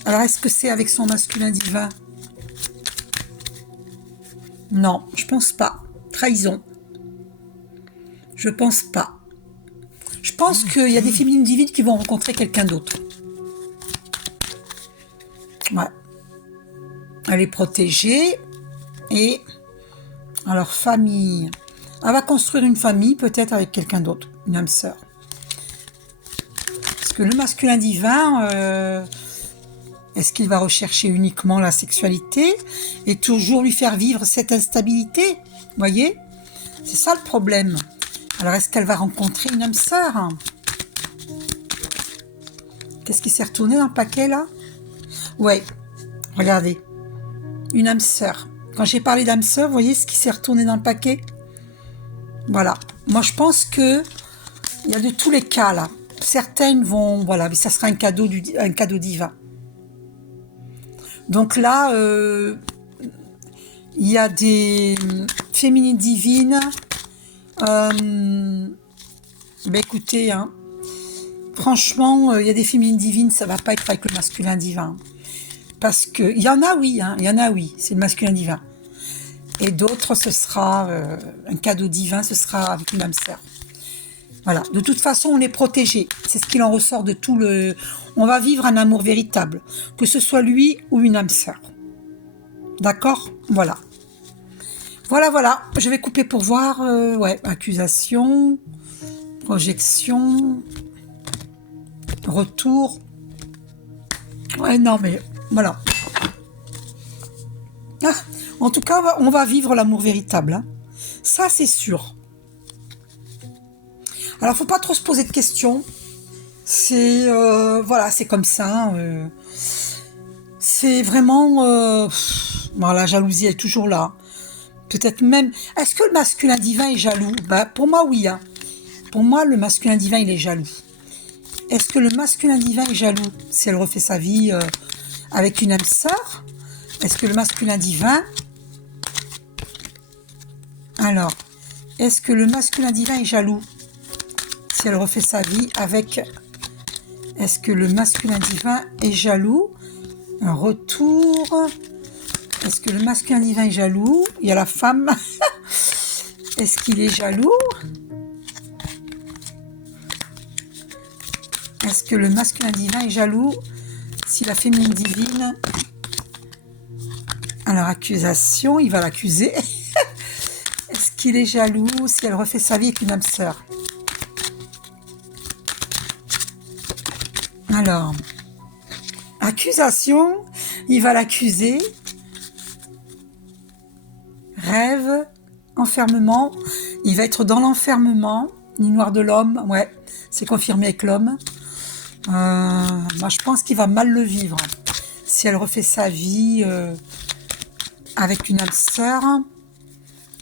Alors, est-ce que c'est avec son masculin divin? Non, je pense pas. Trahison. Je pense pas. Je pense qu'il y a des féminines divines qui vont rencontrer quelqu'un d'autre. Ouais. Elle est protégée. Et alors, famille. Elle va construire une famille, peut-être avec quelqu'un d'autre, une âme sœur. Parce que le masculin divin, est-ce qu'il va rechercher uniquement la sexualité et toujours lui faire vivre cette instabilité? Vous voyez? C'est ça le problème. Alors, est-ce qu'elle va rencontrer une âme sœur? Qu'est-ce qui s'est retourné dans le paquet, là? Ouais, regardez. Une âme sœur. Quand j'ai parlé d'âme sœur, vous voyez ce qui s'est retourné dans le paquet? Voilà. Moi, je pense que il y a de tous les cas, là. Certaines vont... Voilà, mais ça sera un cadeau divin. Donc là, il y a des féminines divines. Ben écoutez, hein, franchement, il y a des féminines divines, ça va pas être avec le masculin divin. Parce que, il y en a, oui, hein, il y en a, oui, c'est le masculin divin. Et d'autres, ce sera un cadeau divin, ce sera avec une âme sœur. Voilà, de toute façon, on est protégé. C'est ce qu'il en ressort de tout le... On va vivre un amour véritable, que ce soit lui ou une âme sœur. D'accord? Voilà. Voilà, voilà. Je vais couper pour voir. Ouais, accusation, projection, retour. Ouais, non, mais voilà. Ah, en tout cas, on va vivre l'amour véritable. Hein. Ça, c'est sûr. Alors, faut pas trop se poser de questions. C'est voilà, c'est comme ça. C'est vraiment bon, la jalousie est toujours là. Peut-être même. Est-ce que le masculin divin est jaloux? Bah, pour moi, oui. Hein. Pour moi, le masculin divin, il est jaloux. Est-ce que le masculin divin est jaloux si elle refait sa vie avec une âme sœur? Est-ce que le masculin divin... Alors, est-ce que le masculin divin est jaloux si elle refait sa vie avec... Est-ce que le masculin divin est jaloux? Un retour. Est-ce que le masculin divin est jaloux? Il y a la femme. Est-ce qu'il est jaloux? Est-ce que le masculin divin est jaloux si la féminine divine... Alors, accusation, il va l'accuser. Est-ce qu'il est jaloux si elle refait sa vie avec une âme sœur? Alors, accusation, il va l'accuser. Rêve, enfermement, il va être dans l'enfermement. Ni noir de l'homme, ouais, c'est confirmé avec l'homme. Moi, je pense qu'il va mal le vivre. Si elle refait sa vie avec une âme sœur,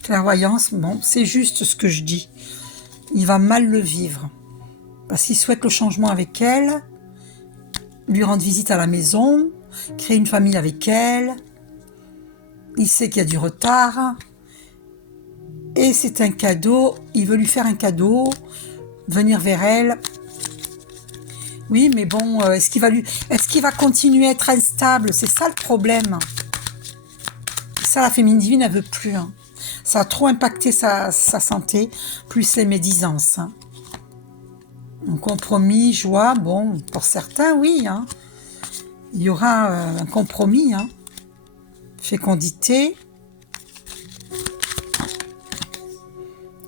clairvoyance, bon, c'est juste ce que je dis. Il va mal le vivre. Parce qu'il souhaite le changement avec elle, lui rendre visite à la maison, créer une famille avec elle. Il sait qu'il y a du retard. Et c'est un cadeau. Il veut lui faire un cadeau, venir vers elle. Oui, mais bon, est-ce qu'il va continuer à être instable? C'est ça le problème. Ça, la féminine divine, elle veut plus. Hein. Ça a trop impacté sa santé, plus les médisances. Hein. Un compromis, joie, bon, pour certains, oui. Hein. Il y aura un compromis. Hein. Fécondité.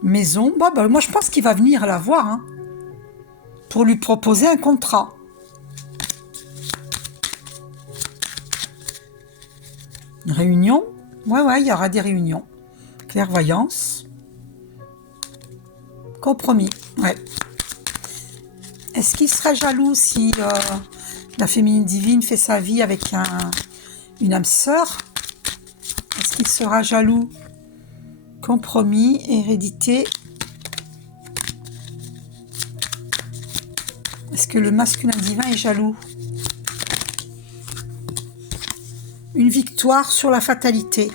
Maison. Bon, bah, moi, je pense qu'il va venir la voir hein, pour lui proposer un contrat. Une réunion. Ouais, il y aura des réunions. Clairvoyance. Compromis. Ouais. Est-ce qu'il serait jaloux si la féminine divine fait sa vie avec une âme sœur? Est-ce qu'il sera jaloux? Compromis, hérédité. Est-ce que le masculin divin est jaloux? Une victoire sur la fatalité.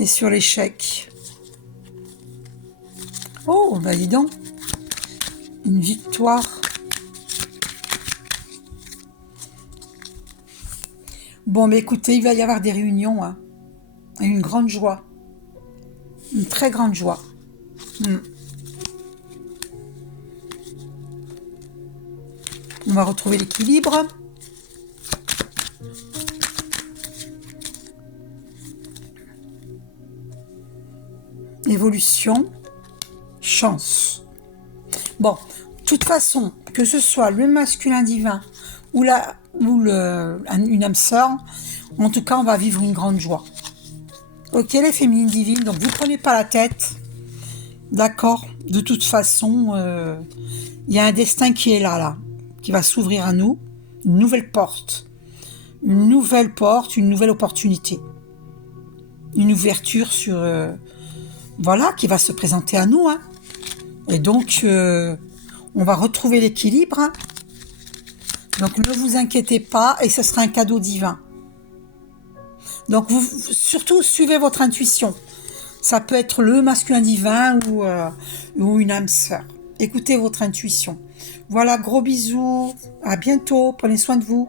Et sur l'échec. Oh, bah dis donc. Une victoire. Bon, mais écoutez, il va y avoir des réunions, hein. Une grande joie. Une très grande joie. Hmm. On va retrouver l'équilibre. Évolution. Chance. Bon, de toute façon, que ce soit le masculin divin ou une âme sœur, en tout cas, on va vivre une grande joie. Ok, les féminines divines, donc vous prenez pas la tête, d'accord. De toute façon, il y a un destin qui est là, qui va s'ouvrir à nous, une nouvelle porte, une nouvelle opportunité, une ouverture sur, voilà, qui va se présenter à nous, hein. Et donc, on va retrouver l'équilibre, hein. Donc, ne vous inquiétez pas, et ce sera un cadeau divin. Donc, vous surtout suivez votre intuition. Ça peut être le masculin divin ou une âme sœur. Écoutez votre intuition. Voilà, gros bisous. À bientôt. Prenez soin de vous.